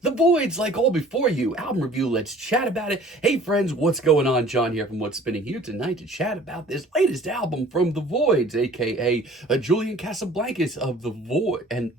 The Voidz, like all before you, album review, let's chat about it. Hey friends, what's going on? John here from What's Spinning here tonight to chat about this latest album from The Voidz, aka Julian Casablancas of The Void, and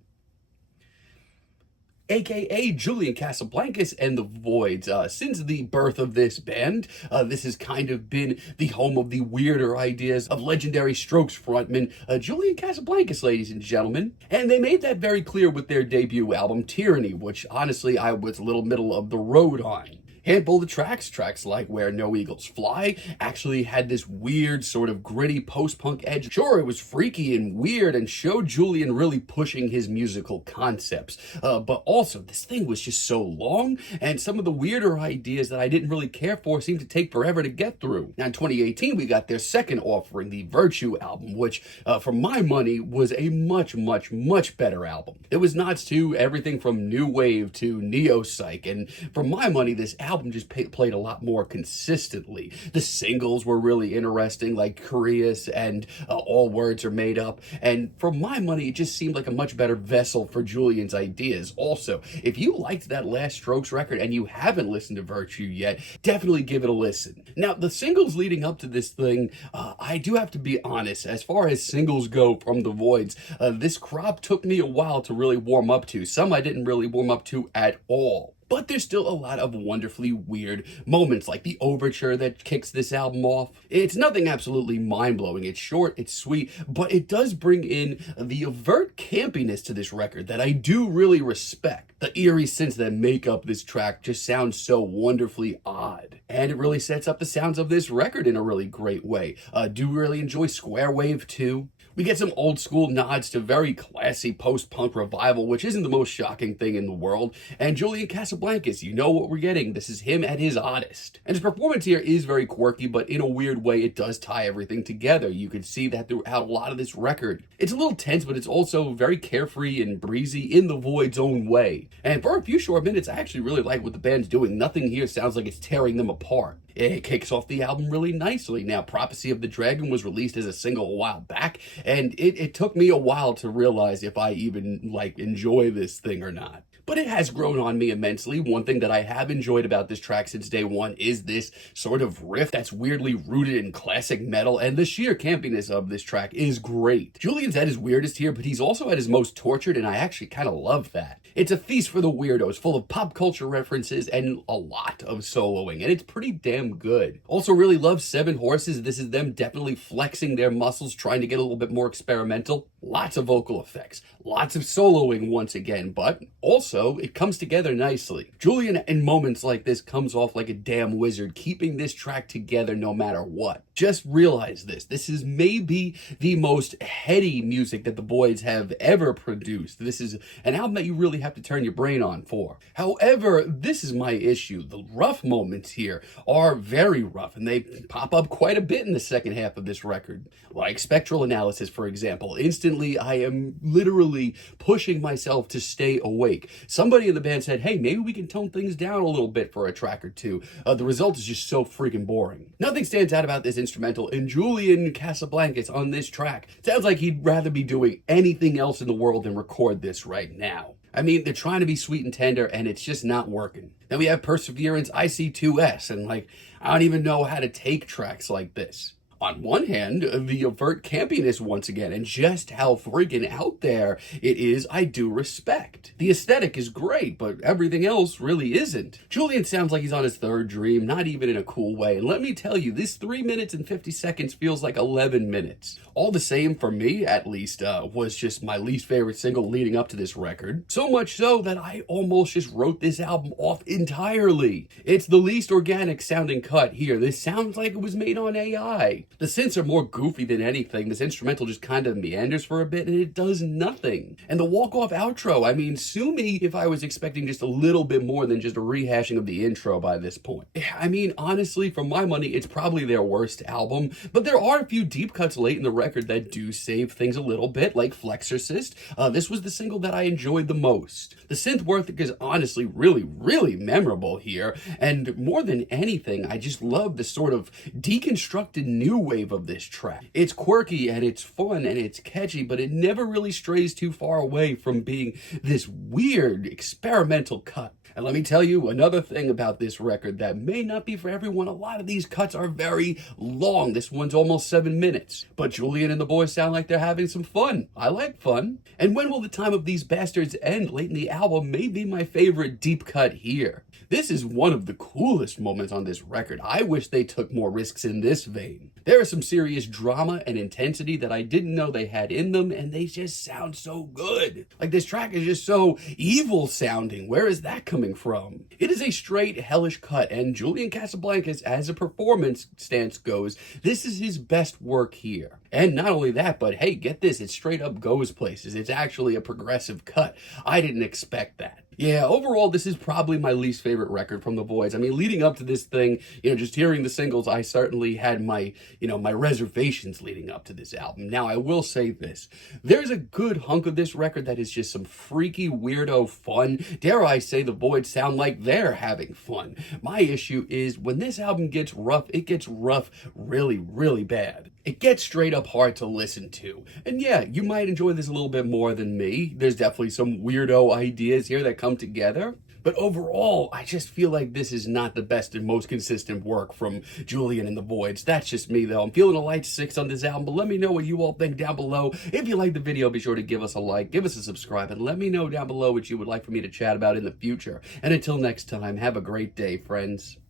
aka Julian Casablancas and the Voidz. Since the birth of this band, this has kind of been the home of the weirder ideas of legendary Strokes frontman Julian Casablancas, ladies and gentlemen. And they made that very clear with their debut album, Tyranny, which honestly I was a little middle of the road on. Handful of tracks like Where No Eagles Fly, actually had this weird sort of gritty post-punk edge. Sure, it was freaky and weird and showed Julian really pushing his musical concepts. But also, this thing was just so long, and some of the weirder ideas that I didn't really care for seemed to take forever to get through. Now, in 2018, we got their second offering, the Virtue album, which, for my money, was a much better album. It was nods to everything from new wave to neo-psych, and for my money, this album just played a lot more consistently. The singles were really interesting, like Curious and All Words Are Made Up, and for my money, it just seemed like a much better vessel for Julian's ideas. Also, if you liked that last Strokes record and you haven't listened to Virtue yet, definitely give it a listen. Now, the singles leading up to this thing, I do have to be honest, as far as singles go from the Voidz, this crop took me a while to really warm up to. Some I didn't really warm up to at all. But there's still a lot of wonderfully weird moments, like the Overture that kicks this album off. It's nothing absolutely mind-blowing. It's short, it's sweet, but it does bring in the overt campiness to this record that I do really respect. The eerie synths that make up this track just sound so wonderfully odd. And it really sets up the sounds of this record in a really great way. Do really enjoy Square Wave too. We get some old school nods to very classy post-punk revival, which isn't the most shocking thing in the world. And Julian Casablancas, you know what we're getting. This is him at his oddest. And his performance here is very quirky, but in a weird way, it does tie everything together. You can see that throughout a lot of this record. It's a little tense, but it's also very carefree and breezy in the Void's own way. And for a few short minutes, I actually really like what the band's doing. Nothing here sounds like it's tearing them apart. It kicks off the album really nicely. Now, Prophecy of the Dragon was released as a single a while back, and it took me a while to realize if I even, enjoy this thing or not. But it has grown on me immensely. One thing that I have enjoyed about this track since day one is this sort of riff that's weirdly rooted in classic metal, and the sheer campiness of this track is great. Julian's at his weirdest here, but he's also at his most tortured, and I actually kind of love that. It's a feast for the weirdos, full of pop culture references and a lot of soloing, and it's pretty damn good. Also really love Seven Horses. This is them definitely flexing their muscles, trying to get a little bit more experimental. Lots of vocal effects, lots of soloing once again, but also it comes together nicely. Julian in moments like this comes off like a damn wizard, keeping this track together no matter what. Just realize this is maybe the most heady music that the Voidz have ever produced. This is an album that you really have to turn your brain on for. However, this is my issue. The rough moments here are very rough, and they pop up quite a bit in the second half of this record. Like Spectral Analysis, for example. Instantly, I am literally pushing myself to stay awake. Somebody in the band said, hey, maybe we can tone things down a little bit for a track or two. The result is just so freaking boring. Nothing stands out about this instrumental, and Julian Casablancas on this track sounds like he'd rather be doing anything else in the world than record this right now. I mean, they're trying to be sweet and tender, and it's just not working. Then we have Perseverance, IC2S, and I don't even know how to take tracks like this. On one hand, the overt campiness once again, and just how freaking out there it is, I do respect. The aesthetic is great, but everything else really isn't. Julian sounds like he's on his third dream, not even in a cool way, and let me tell you, this 3 minutes and 50 seconds feels like 11 minutes. All the same, for me at least, was just my least favorite single leading up to this record. So much so that I almost just wrote this album off entirely. It's the least organic sounding cut here. This sounds like it was made on AI. The synths are more goofy than anything. This instrumental just kind of meanders for a bit and it does nothing. And the walk-off outro, I mean, sue me if I was expecting just a little bit more than just a rehashing of the intro by this point. I mean, honestly, for my money, it's probably their worst album, but there are a few deep cuts late in the record that do save things a little bit, like Flexorcist. This was the single that I enjoyed the most. The synth work is honestly really memorable here, and more than anything, I just love the sort of deconstructed new wave of this track. It's quirky and it's fun and it's catchy, but it never really strays too far away from being this weird experimental cut. And let me tell you another thing about this record that may not be for everyone. A lot of these cuts are very long. This one's almost 7 minutes. But Julian and the boys sound like they're having some fun. I like fun. And When Will the Time of These Bastards End, late in the album, may be my favorite deep cut here. This is one of the coolest moments on this record. I wish they took more risks in this vein. There is some serious drama and intensity that I didn't know they had in them, and they just sound so good. Like, this track is just so evil sounding. Where is that coming from? It is a straight hellish cut, and Julian Casablancas, as a performance stance goes, this is his best work here. And not only that, but hey, get this, it straight up goes places. It's actually a progressive cut. I didn't expect that. Yeah, overall, this is probably my least favorite record from the Voidz. I mean, leading up to this thing, just hearing the singles, I certainly had my reservations leading up to this album. Now, I will say this. There's a good hunk of this record that is just some freaky, weirdo fun. Dare I say the Voidz sound like they're having fun. My issue is when this album gets rough, it gets rough really, really bad. It gets straight up hard to listen to. And yeah, you might enjoy this a little bit more than me. There's definitely some weirdo ideas here that come together. But overall, I just feel like this is not the best and most consistent work from Julian and the Voidz. That's just me, though. I'm feeling a light 6 on this album, but let me know what you all think down below. If you like the video, be sure to give us a like, give us a subscribe, and let me know down below what you would like for me to chat about in the future. And until next time, have a great day, friends.